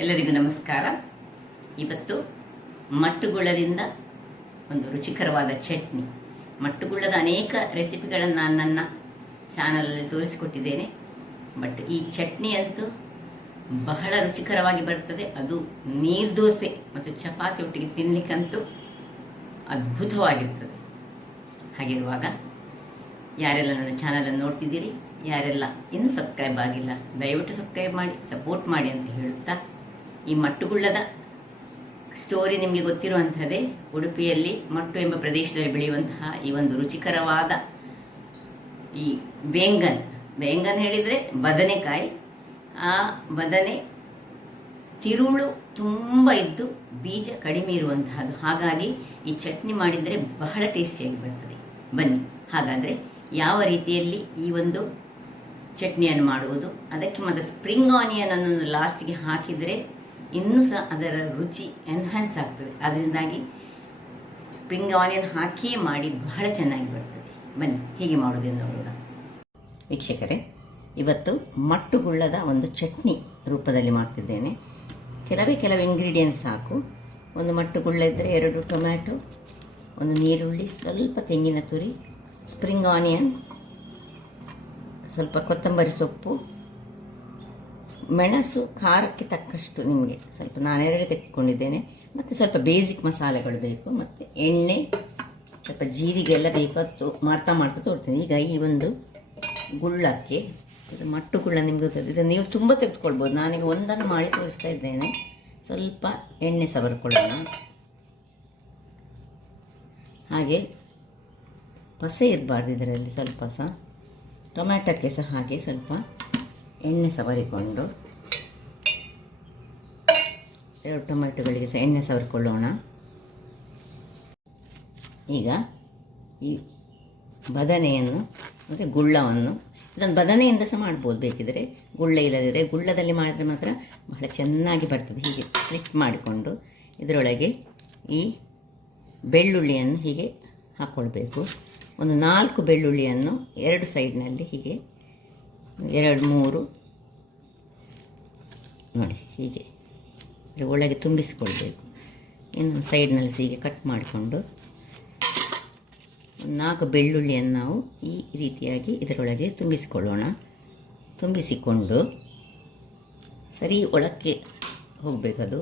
ಎಲ್ಲರಿಗೂ ನಮಸ್ಕಾರ. ಇವತ್ತು ಮಟ್ಟುಗುಳ್ಳದಿಂದ ಒಂದು ರುಚಿಕರವಾದ ಚಟ್ನಿ. ಮಟ್ಟುಗುಳ್ಳದ ಅನೇಕ ರೆಸಿಪಿಗಳನ್ನು ನಾನು ನನ್ನ ಚಾನಲಲ್ಲಿ ತೋರಿಸಿಕೊಟ್ಟಿದ್ದೇನೆ. ಬಟ್ ಈ ಚಟ್ನಿ ಅಂತೂ ಬಹಳ ರುಚಿಕರವಾಗಿ ಬರ್ತದೆ. ಅದು ನೀರು ದೋಸೆ ಮತ್ತು ಚಪಾತಿ ಒಟ್ಟಿಗೆ ತಿನ್ನಲಿಕ್ಕಂತೂ ಅದ್ಭುತವಾಗಿರ್ತದೆ. ಹಾಗಿರುವಾಗ ಯಾರೆಲ್ಲ ನನ್ನ ಚಾನಲನ್ನು ನೋಡ್ತಿದ್ದೀರಿ, ಯಾರೆಲ್ಲ ಇನ್ನೂ ಸಬ್ಸ್ಕ್ರೈಬ್ ಆಗಿಲ್ಲ, ದಯವಿಟ್ಟು ಸಬ್ಸ್ಕ್ರೈಬ್ ಮಾಡಿ, ಸಪೋರ್ಟ್ ಮಾಡಿ ಅಂತ ಹೇಳುತ್ತಾ, ಈ ಮಟ್ಟುಗುಳ್ಳದ ಸ್ಟೋರಿ ನಿಮಗೆ ಗೊತ್ತಿರುವಂಥದ್ದೇ. ಉಡುಪಿಯಲ್ಲಿ ಮಟ್ಟು ಎಂಬ ಪ್ರದೇಶದಲ್ಲಿ ಬೆಳೆಯುವಂತಹ ಈ ಒಂದು ರುಚಿಕರವಾದ ಈ ಬೇಂಗನ್ ಹೇಳಿದರೆ ಬದನೆಕಾಯಿ. ಆ ಬದನೆ ತಿರುಳು ತುಂಬ ಇದ್ದು ಬೀಜ ಕಡಿಮೆ ಇರುವಂತಹದ್ದು. ಹಾಗಾಗಿ ಈ ಚಟ್ನಿ ಮಾಡಿದರೆ ಬಹಳ ಟೇಸ್ಟಿಯಾಗಿ ಬರ್ತದೆ. ಬನ್ನಿ ಹಾಗಾದರೆ ಯಾವ ರೀತಿಯಲ್ಲಿ ಈ ಒಂದು ಚಟ್ನಿಯನ್ನು ಮಾಡುವುದು, ಅದಕ್ಕೆ ಮತ್ತು ಸ್ಪ್ರಿಂಗ್ ಆನಿಯನ್ ಅನ್ನು ಲಾಸ್ಟಿಗೆ ಹಾಕಿದರೆ ಇನ್ನೂ ಸಹ ಅದರ ರುಚಿ ಎನ್ಹ್ಯಾನ್ಸ್ ಆಗ್ತದೆ. ಅದರಿಂದಾಗಿ ಸ್ಪ್ರಿಂಗ್ ಆನಿಯನ್ ಹಾಕಿಯೇ ಮಾಡಿ ಬಹಳ ಚೆನ್ನಾಗಿ ಬರ್ತದೆ. ಬನ್ನಿ ಹೀಗೆ ಮಾಡೋದನ್ನು ನೋಡೋಣ. ವೀಕ್ಷಕರೇ, ಇವತ್ತು ಮಟ್ಟುಗುಳ್ಳದ ಒಂದು ಚಟ್ನಿ ರೂಪದಲ್ಲಿ ಮಾಡ್ತಿದ್ದೇನೆ. ಕೆಲವೇ ಇಂಗ್ರೀಡಿಯೆಂಟ್ಸ್ ಸಾಕು. ಒಂದು ಮಟ್ಟುಗುಳ್ಳ ಇದ್ದರೆ 2 ಟೊಮ್ಯಾಟೊ, ಒಂದು ನೀರುಳ್ಳಿ, ಸ್ವಲ್ಪ ತೆಂಗಿನ ತುರಿ, ಸ್ಪ್ರಿಂಗ್ ಆನಿಯನ್, ಸ್ವಲ್ಪ ಕೊತ್ತಂಬರಿ ಸೊಪ್ಪು, ಮೆಣಸು, ಖಾರಕ್ಕೆ ತಕ್ಕಷ್ಟು ನಿಮಗೆ ಸ್ವಲ್ಪ ನಾನೆರಡು ತೆಗೆದುಕೊಂಡಿದ್ದೇನೆ. ಮತ್ತು ಸ್ವಲ್ಪ ಬೇಸಿಕ್ ಮಸಾಲೆಗಳು ಬೇಕು, ಮತ್ತು ಎಣ್ಣೆ, ಸ್ವಲ್ಪ ಜೀರಿಗೆ ಎಲ್ಲ ಬೇಕು. ಅದು ಮಾಡ್ತಾ ತೋರ್ತೇನೆ. ಈಗ ಈ ಒಂದು ಗುಳ್ಳಕ್ಕೆ, ಇದು ಮಟ್ಟುಗುಳ್ಳ ನಿಮ್ಗೆ ಗೊತ್ತದೆ, ಇದು ನೀವು ತುಂಬ ತೆಗೆದುಕೊಳ್ಬೋದು. ನಾನೀಗ ಒಂದನ್ನು ಮಾಡಿ ತೋರಿಸ್ತಾ ಇದ್ದೇನೆ. ಸ್ವಲ್ಪ ಎಣ್ಣೆ ಸವರ್ಕೊಳ್ಳೋಣ. ಹಾಗೆ ಪಸೆ ಇರಬಾರ್ದು ಇದರಲ್ಲಿ, ಸ್ವಲ್ಪ ಸಹ. ಟೊಮ್ಯಾಟೋಕ್ಕೆ ಸಹ ಹಾಗೆ ಸ್ವಲ್ಪ ಎಣ್ಣೆ ಸವರಿಕೊಂಡು, 2 ಟೊಮ್ಯಾಟೊಗಳಿಗೆ ಸಹ ಎಣ್ಣೆ ಸವರಿಕೊಳ್ಳೋಣ. ಈಗ ಈ ಬದನೆಯನ್ನು ಅಂದರೆ ಗುಳ್ಳವನ್ನು, ಇದನ್ನು ಬದನೆಯಿಂದ ಸಹ ಮಾಡ್ಬೋದು ಬೇಕಿದ್ದರೆ. ಗುಳ್ಳ ಇಲ್ಲದಿದ್ದರೆ ಗುಳ್ಳದಲ್ಲಿ ಮಾಡಿದರೆ ಮಾತ್ರ ಬಹಳ ಚೆನ್ನಾಗಿ ಬರ್ತದೆ. ಹೀಗೆ ಸ್ಲಿಟ್ ಮಾಡಿಕೊಂಡು ಇದರೊಳಗೆ ಈ ಬೆಳ್ಳುಳ್ಳಿಯನ್ನು ಹೀಗೆ ಹಾಕ್ಕೊಳ್ಬೇಕು. ಒಂದು 4 ಬೆಳ್ಳುಳ್ಳಿಯನ್ನು 2 ಸೈಡ್ನಲ್ಲಿ ಹೀಗೆ 2-3 ನೋಡಿ ಹೀಗೆ ಒಳಗೆ ತುಂಬಿಸಿಕೊಳ್ಬೇಕು. ಇನ್ನೊಂದು ಸೈಡ್ನಲ್ಲಿ ಹೀಗೆ ಕಟ್ ಮಾಡಿಕೊಂಡು 4 ಬೆಳ್ಳುಳ್ಳಿಯನ್ನು ನಾವು ಈ ರೀತಿಯಾಗಿ ಇದರೊಳಗೆ ತುಂಬಿಸಿಕೊಳ್ಳೋಣ. ತುಂಬಿಸಿಕೊಂಡು ಸರಿ ಒಳಕ್ಕೆ ಹೋಗಬೇಕದು.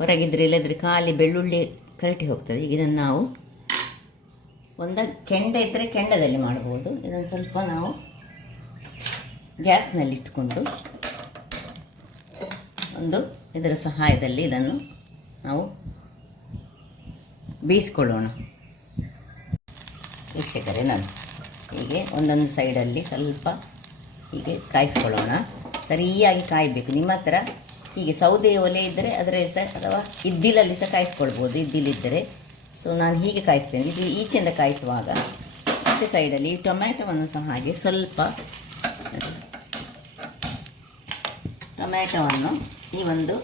ಹೊರಗಿದ್ರೆ ಇಲ್ಲದ್ರೆ ಖಾಲಿ ಬೆಳ್ಳುಳ್ಳಿ ಕರಟಿ ಹೋಗ್ತದೆ. ಈಗ ಇದನ್ನು ನಾವು ಒಂದು ಕೆಂಡ ಇದ್ದರೆ ಕೆಂಡದಲ್ಲಿ ಮಾಡ್ಬೋದು. ಇದನ್ನು ಸ್ವಲ್ಪ ನಾವು ಗ್ಯಾಸ್ನಲ್ಲಿ ಇಟ್ಕೊಂಡು ಒಂದು ಇದರ ಸಹಾಯದಲ್ಲಿ ಇದನ್ನು ನಾವು ಬೇಯಿಸ್ಕೊಳ್ಳೋಣ. ವೀಕ್ಷಕರೇ, ನಾನು ಹೀಗೆ ಒಂದೊಂದು ಸೈಡಲ್ಲಿ ಸ್ವಲ್ಪ ಹೀಗೆ ಕಾಯಿಸ್ಕೊಳ್ಳೋಣ. ಸರಿಯಾಗಿ ಕಾಯಬೇಕು. ನಿಮ್ಮ ಹತ್ರ ಹೀಗೆ ಸೌದೆ ಒಲೆ ಇದ್ದರೆ ಅದರಲ್ಲಿ ಸಹ, ಅಥವಾ ಇದ್ದಿಲಲ್ಲಿ ಸಹ ಕಾಯಿಸ್ಕೊಳ್ಬೋದು, ಇದ್ದಿಲಿದ್ದರೆ. ಸೊ ನಾನು ಹೀಗೆ ಕಾಯಿಸ್ತೇನೆ. ಇದು ಈಚೆಯಿಂದ ಕಾಯಿಸುವಾಗ ಈಚೆ ಸೈಡಲ್ಲಿ ಈ ಟೊಮ್ಯಾಟೊವನ್ನು ಸಹ ಹಾಗೆ ಸ್ವಲ್ಪ ಟೊಮ್ಯಾಟೊವನ್ನು ಈ ಒಂದು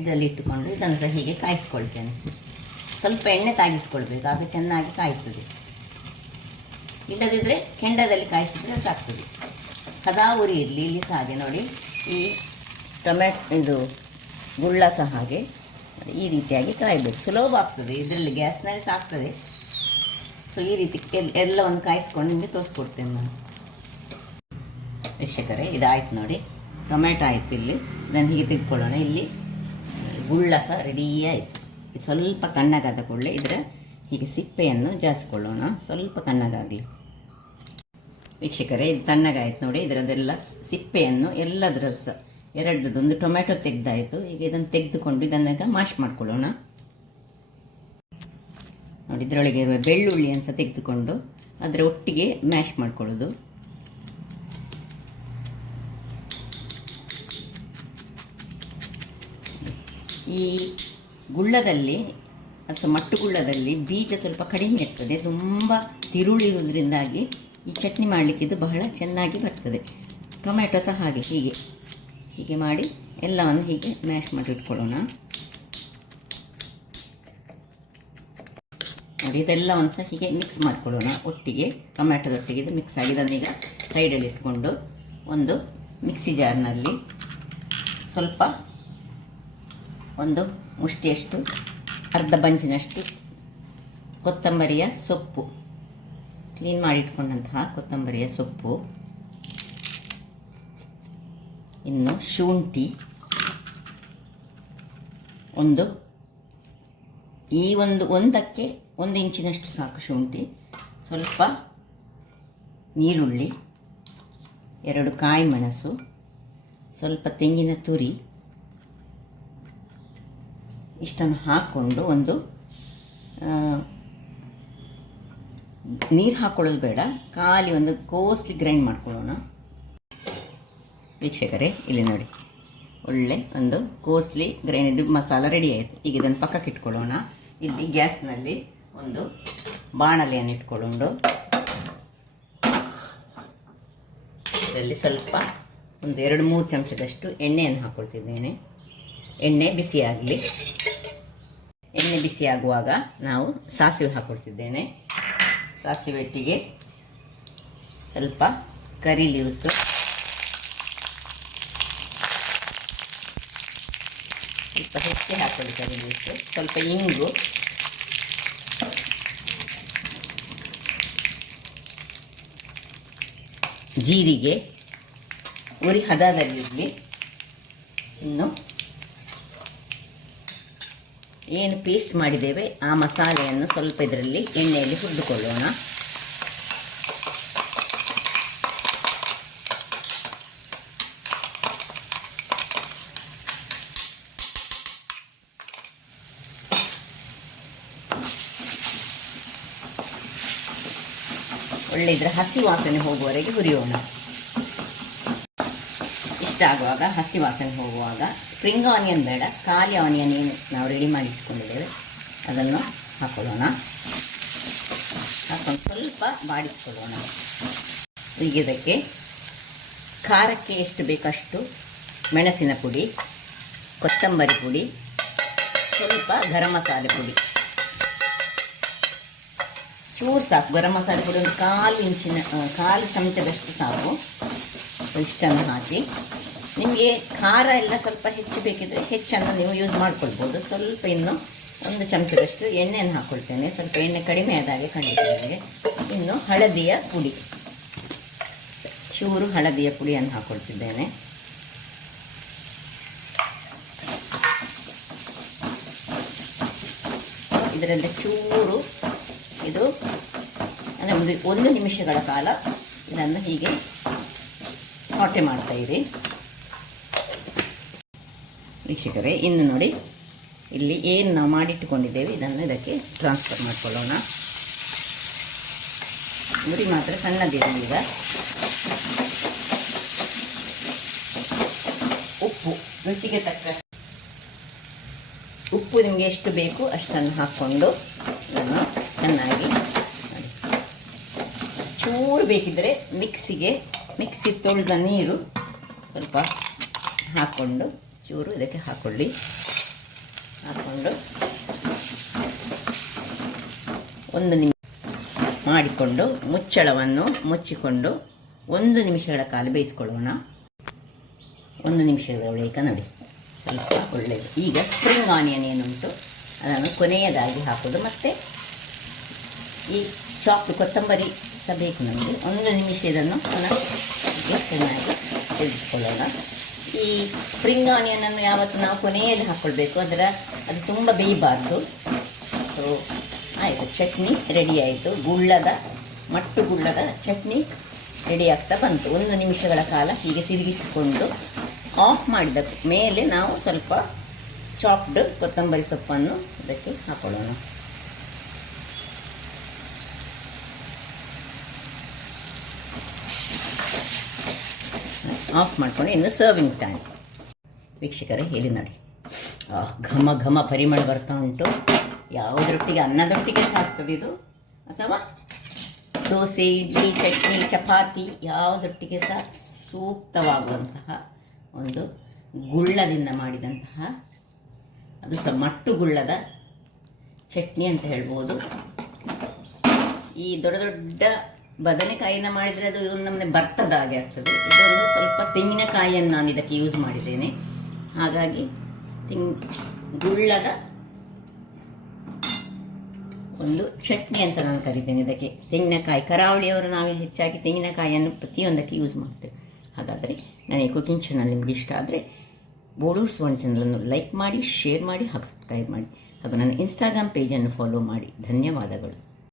ಇದರಲ್ಲಿ ಇಟ್ಟುಕೊಂಡು ಇದನ್ನು ಸಹ ಹೀಗೆ ಕಾಯಿಸ್ಕೊಳ್ತೇನೆ. ಸ್ವಲ್ಪ ಎಣ್ಣೆ ತಾಗಿಸ್ಕೊಳ್ಬೇಕು, ಆಗ ಚೆನ್ನಾಗಿ ಕಾಯ್ತದೆ. ಇಲ್ಲದಿದ್ದರೆ ಕೆಂಡದಲ್ಲಿ ಕಾಯಿಸಿದರೆ ಸಾಕ್ತದೆ. ಕದಾ ಉರಿ ಇರಲಿ. ಇಲ್ಲಿ ಸಹ ಹಾಗೆ ನೋಡಿ, ಈ ಇದು ಗುಳ್ಳ ಸಹ ಹಾಗೆ ಈ ರೀತಿಯಾಗಿ ಕಾಯಬೇಕು. ಸುಲಭ ಆಗ್ತದೆ, ಇದರಲ್ಲಿ ಗ್ಯಾಸ್ನಲ್ಲಿ ಸಹ ಆಗ್ತದೆ. ಸೊ ಈ ರೀತಿ ಎಲ್ಲವನ್ನು ಕಾಯಿಸ್ಕೊಂಡು ನಿಮಗೆ ತೋರಿಸ್ಕೊಡ್ತೇನೆ ನಾನು. ವೀಕ್ಷಕರೇ, ಇದಾಯ್ತು ನೋಡಿ, ಟೊಮ್ಯಾಟೊ ಆಯಿತು. ಇಲ್ಲಿ ಇದನ್ನು ಹೀಗೆ ತೆಗೆದುಕೊಳ್ಳೋಣ. ಇಲ್ಲಿ ಗುಳ್ಳ ಸಹ ರೆಡಿ ಆಯಿತು. ಸ್ವಲ್ಪ ತಣ್ಣಗಾದ ಕೂಡಲೇ ಇದರ ಹೀಗೆ ಸಿಪ್ಪೆಯನ್ನು ಜಾರಿಸಿಕೊಳ್ಳೋಣ. ಸ್ವಲ್ಪ ತಣ್ಣಗಾಗಲಿ. ವೀಕ್ಷಕರೇ, ಇದು ತಣ್ಣಗಾಯ್ತು ನೋಡಿ. ಇದರದೆಲ್ಲ ಸಿಪ್ಪೆಯನ್ನು ಎಲ್ಲದರದ್ದು ಸಹ 2 ಟೊಮ್ಯಾಟೊ ತೆಗೆದಾಯಿತು. ಈಗ ಇದನ್ನು ತೆಗೆದುಕೊಂಡು ಇದನ್ನೀಗ ಮ್ಯಾಶ್ ಮಾಡ್ಕೊಳ್ಳೋಣ. ನೋಡಿ, ಇದರೊಳಗೆ ಇರುವ ಬೆಳ್ಳುಳ್ಳಿಯನ್ನು ಸಹ ತೆಗೆದುಕೊಂಡು ಅದರ ಒಟ್ಟಿಗೆ ಮ್ಯಾಶ್ ಮಾಡ್ಕೊಳ್ಳೋದು. ಈ ಗುಳ್ಳದಲ್ಲಿ ಅಥವಾ ಮಟ್ಟುಗುಳ್ಳದಲ್ಲಿ ಬೀಜ ಸ್ವಲ್ಪ ಕಡಿಮೆ ಇರ್ತದೆ. ತುಂಬ ತಿರುಳಿರುವುದರಿಂದಾಗಿ ಈ ಚಟ್ನಿ ಮಾಡಲಿಕ್ಕೆ ಇದು ಬಹಳ ಚೆನ್ನಾಗಿ ಬರ್ತದೆ. ಟೊಮ್ಯಾಟೊ ಸಹ ಹಾಗೆ ಹೀಗೆ ಮಾಡಿ ಎಲ್ಲವನ್ನು ಹೀಗೆ ಮ್ಯಾಶ್ ಮಾಡಿ ಇಟ್ಕೊಳ್ಳೋಣ. ನೋಡಿ, ಇದೆಲ್ಲವನ್ನು ಸಹ ಹೀಗೆ ಮಿಕ್ಸ್ ಮಾಡ್ಕೊಳ್ಳೋಣ ಒಟ್ಟಿಗೆ, ಟೊಮ್ಯಾಟೊದೊಟ್ಟಿಗೆ. ಇದು ಮಿಕ್ಸ್ ಆಗಿ ಇದನ್ನೀಗ ಸೈಡಲ್ಲಿ ಇಟ್ಕೊಂಡು ಒಂದು ಮಿಕ್ಸಿ ಜಾರ್ನಲ್ಲಿ ಸ್ವಲ್ಪ ಒಂದು ಮುಷ್ಟಿಯಷ್ಟು, ಅರ್ಧ ಬಂಚಿನಷ್ಟು ಕೊತ್ತಂಬರಿಯ ಸೊಪ್ಪು, ಕ್ಲೀನ್ ಮಾಡಿಟ್ಕೊಂಡಂತಹ ಕೊತ್ತಂಬರಿಯ ಸೊಪ್ಪು, ಇನ್ನು ಶುಂಠಿ ಒಂದಕ್ಕೆ 1 ಇಂಚಿನಷ್ಟು ಸಾಕು ಶುಂಠಿ, ಸ್ವಲ್ಪ ನೀರುಳ್ಳಿ, 2 ಕಾಯಿ ಮೆಣಸು, ಸ್ವಲ್ಪ ತೆಂಗಿನ ತುರಿ, ಇಷ್ಟನ್ನು ಹಾಕ್ಕೊಂಡು ನೀರು ಹಾಕ್ಕೊಳ್ಳೋದು ಬೇಡ, ಖಾಲಿ ಒಂದು ಕೋಸ್ಲಿ ಗ್ರೈಂಡ್ ಮಾಡ್ಕೊಳ್ಳೋಣ. ವೀಕ್ಷಕರೇ ಇಲ್ಲಿ ನೋಡಿ, ಒಳ್ಳೆ ಒಂದು ಕೋಸ್ಲಿ ಗ್ರೈಂಡ್ ಮಸಾಲ ರೆಡಿ ಆಯಿತು. ಈಗ ಇದನ್ನು ಪಕ್ಕಕ್ಕೆ ಇಟ್ಕೊಳ್ಳೋಣ. ಇಲ್ಲಿ ಗ್ಯಾಸ್ನಲ್ಲಿ ಒಂದು ಬಾಣಲೆಯನ್ನು ಇಟ್ಕೊಂಡು ಇದರಲ್ಲಿ ಸ್ವಲ್ಪ ಒಂದು 2-3 ಚಮಚದಷ್ಟು ಎಣ್ಣೆಯನ್ನು ಹಾಕ್ಕೊಳ್ತಿದ್ದೇನೆ. ಎಣ್ಣೆ ಬಿಸಿಯಾಗಲಿ. ಎಣ್ಣೆ ಬಿಸಿಯಾಗುವಾಗ ನಾವು ಸಾಸಿವೆ ಹಾಕ್ಕೊಳ್ತಿದ್ದೇನೆ. ಸಾಸಿವೆ ಒಟ್ಟಿಗೆ ಸ್ವಲ್ಪ ಕರಿ ಲೀವ್ಸು, ಸ್ವಲ್ಪ ಹೆಚ್ಚೆ ಹಾಕೊಳ್ಳಿ ಕರಿ ಲೀವ್ಸು, ಸ್ವಲ್ಪ ಇಂಗು, ಜೀರಿಗೆ, ಉರಿ ಹದದಲ್ಲಿರಲಿ. ಇನ್ನು ಏನು ಪೇಸ್ಟ್ ಮಾಡಿದ್ದೇವೆ ಆ ಮಸಾಲೆಯನ್ನು ಸ್ವಲ್ಪ ಇದರಲ್ಲಿ ಎಣ್ಣೆಯಲ್ಲಿ ಹುರಿದುಕೊಳ್ಳೋಣ. ಒಳ್ಳೆ ಇದರ ಹಸಿ ವಾಸನೆ ಹೋಗುವವರೆಗೆ ಹುರಿಯೋಣ. ಇಷ್ಟ ಆಗುವಾಗ, ಹಸಿ ವಾಸನೆ ಹೋಗುವಾಗ ಸ್ಪ್ರಿಂಗ್ ಆನಿಯನ್ ಬೇಡ, ಖಾಲಿ ಆನಿಯನ್ ಏನು ನಾವು ರೆಡಿ ಮಾಡಿ ಇಟ್ಕೊಂಡಿದ್ದೇವೆ ಅದನ್ನು ಹಾಕೊಳ್ಳೋಣ. ಹಾಕೊಂಡು ಸ್ವಲ್ಪ ಬಾಡಿಸ್ಕೊಳ್ಳೋಣ. ಈಗ ಇದಕ್ಕೆ ಖಾರಕ್ಕೆ ಎಷ್ಟು ಬೇಕಷ್ಟು ಮೆಣಸಿನ ಪುಡಿ, ಕೊತ್ತಂಬರಿ ಪುಡಿ, ಸ್ವಲ್ಪ ಗರಂ ಮಸಾಲೆ ಪುಡಿ, ಚೂರು ಸಾಕು. ಗರಂ ಮಸಾಲೆ ಪುಡಿ ಒಂದು 1/4 ಚಮಚದಷ್ಟು ಸಾಕು. ಇಷ್ಟನ್ನು ಹಾಕಿ, ನಿಮಗೆ ಖಾರ ಎಲ್ಲ ಸ್ವಲ್ಪ ಹೆಚ್ಚು ಬೇಕಿದ್ರೆ ಹೆಚ್ಚನ್ನು ನೀವು ಯೂಸ್ ಮಾಡ್ಕೊಳ್ಬೋದು. ಸ್ವಲ್ಪ ಇನ್ನು 1 ಚಮಚದಷ್ಟು ಎಣ್ಣೆಯನ್ನು ಹಾಕ್ಕೊಳ್ತೇನೆ. ಸ್ವಲ್ಪ ಎಣ್ಣೆ ಕಡಿಮೆ ಆದಾಗೆ ಖಂಡಿತ ನನಗೆ. ಇನ್ನು ಹಳದಿಯ ಪುಡಿ, ಚೂರು ಹಳದಿಯ ಪುಡಿಯನ್ನು ಹಾಕ್ಕೊಳ್ತಿದ್ದೇನೆ. ಇದರಿಂದ ಚೂರು ಇದು ಅಂದರೆ 1 ನಿಮಿಷಗಳ ಕಾಲ ಇದನ್ನು ಹೀಗೆ ಸಾಟೆ ಮಾಡ್ತಾ ಇರಿ. ವೀಕ್ಷಕರೇ, ಇನ್ನು ನೋಡಿ, ಇಲ್ಲಿ ಏನು ನಾವು ಮಾಡಿಟ್ಟುಕೊಂಡಿದ್ದೇವೆ ಇದನ್ನು ಇದಕ್ಕೆ ಟ್ರಾನ್ಸ್ಫರ್ ಮಾಡಿಕೊಳ್ಳೋಣ. ಉರಿ ಮಾತ್ರ ಸಣ್ಣದಿರಲಿ. ಈಗ ಉಪ್ಪು ರುಚಿಗೆ ತಕ್ಕ ಉಪ್ಪು ನಿಮಗೆ ಎಷ್ಟು ಬೇಕು ಅಷ್ಟನ್ನು ಹಾಕ್ಕೊಂಡು ಇದನ್ನು ಚೆನ್ನಾಗಿ ಮಾಡಿ. ಚೂರು ಬೇಕಿದ್ದರೆ ಮಿಕ್ಸಿ ತೊಳೆದ ನೀರು ಸ್ವಲ್ಪ ಹಾಕ್ಕೊಂಡು ಚೂರು ಇದಕ್ಕೆ ಹಾಕ್ಕೊಂಡು ಒಂದು ನಿಮಿಷ ಮಾಡಿಕೊಂಡು ಮುಚ್ಚಳವನ್ನು ಮುಚ್ಚಿಕೊಂಡು 1 ನಿಮಿಷಗಳ ಕಾಲ ಬೇಯಿಸ್ಕೊಳ್ಳೋಣ. 1 ನಿಮಿಷದ ಬಳಿಕ ನೋಡಿ ಸ್ವಲ್ಪ ಒಳ್ಳೆಯದು. ಈಗ ಸ್ಪ್ರಿಂಗ್ ಆನಿಯನ್ ಏನುಂಟು ಅದನ್ನು ಕೊನೆಯದಾಗಿ ಹಾಕೋದು. ಮತ್ತು ಈ ಚಾಪ್ ಕೊತ್ತಂಬರಿ ಸಹ ಬೇಕು ನಮಗೆ. 1 ನಿಮಿಷ ಇದನ್ನು ಚೆನ್ನಾಗಿ ತೆಗೆದುಕೊಳ್ಳೋಣ. ಈ ಸ್ಪ್ರಿಂಗ್ ಆನಿಯನನ್ನು ಯಾವತ್ತು ನಾವು ಕೊನೆಯಲ್ಲಿ ಹಾಕ್ಕೊಳ್ಬೇಕು, ಅದು ತುಂಬ ಬೇಯಬಾರ್ದು. ಸೊ ಆಯಿತು, ಚಟ್ನಿ ರೆಡಿ ಆಯಿತು. ಮಟ್ಟು ಗುಳ್ಳದ ಚಟ್ನಿ ರೆಡಿ ಆಗ್ತಾ ಬಂತು. 1 ನಿಮಿಷಗಳ ಕಾಲ ಹೀಗೆ ತಿರುಗಿಸಿಕೊಂಡು ಆಫ್ ಮಾಡಿದ ಮೇಲೆ ನಾವು ಸ್ವಲ್ಪ ಚಾಪ್ಡ್ ಕೊತ್ತಂಬರಿ ಸೊಪ್ಪನ್ನು ಇದಕ್ಕೆ ಹಾಕೊಳ್ಳೋಣ. ಆಫ್ ಮಾಡ್ಕೊಂಡು ಇನ್ನು ಸರ್ವಿಂಗ್ ಟೈಮ್. ವೀಕ್ಷಕರೇ ಹೇಳಿ ನೋಡಿ, ಘಮ ಘಮ ಪರಿಮಳ ಬರ್ತಾ ಉಂಟು. ಯಾವುದರೊಟ್ಟಿಗೆ, ಅನ್ನದೊಟ್ಟಿಗೆ ಸಾಕ್ತದೆ ಇದು, ಅಥವಾ ದೋಸೆ, ಇಡ್ಲಿ, ಚಟ್ನಿ, ಚಪಾತಿ ಯಾವುದರೊಟ್ಟಿಗೆ ಸಹ ಸೂಕ್ತವಾಗುವಂತಹ ಒಂದು ಗುಳ್ಳದಿಂದ ಮಾಡಿದಂತಹ, ಅದು ಸಹ ಮಟ್ಟು ಗುಳ್ಳದ ಚಟ್ನಿ ಅಂತ ಹೇಳ್ಬೋದು. ಈ ದೊಡ್ಡ ದೊಡ್ಡ ಬದನೆಕಾಯಿನ ಮಾಡಿದರೆ ಅದು ಒಂದು ನಮ್ಮನೆ ಭರ್ತದ ಹಾಗೆ ಆಗ್ತದೆ. ಇದೊಂದು ಸ್ವಲ್ಪ ತೆಂಗಿನಕಾಯಿಯನ್ನು ನಾನು ಇದಕ್ಕೆ ಯೂಸ್ ಮಾಡಿದ್ದೇನೆ. ಹಾಗಾಗಿ ಗುಳ್ಳದ ಒಂದು ಚಟ್ನಿ ಅಂತ ನಾನು ಕರಿತೇನೆ ಇದಕ್ಕೆ. ತೆಂಗಿನಕಾಯಿ, ಕರಾವಳಿಯವರು ನಾವು ಹೆಚ್ಚಾಗಿ ತೆಂಗಿನಕಾಯಿಯನ್ನು ಪ್ರತಿಯೊಂದಕ್ಕೆ ಯೂಸ್ ಮಾಡ್ತೇವೆ. ಹಾಗಾದರೆ ನನ್ನ ಈ ಕುಕಿಂಗ್ ಚಾನಲ್ ನಿಮ್ಗೆ ಇಷ್ಟ ಆದರೆ ಬೋಳೂರು ಸುವರ್ಣ ಚಾನಲನ್ನು ಲೈಕ್ ಮಾಡಿ, ಶೇರ್ ಮಾಡಿ ಹಾಗೂ ಸಬ್ಸ್ಕ್ರೈಬ್ ಮಾಡಿ ಹಾಗೂ ನನ್ನ ಇನ್ಸ್ಟಾಗ್ರಾಮ್ ಪೇಜನ್ನು ಫಾಲೋ ಮಾಡಿ. ಧನ್ಯವಾದಗಳು.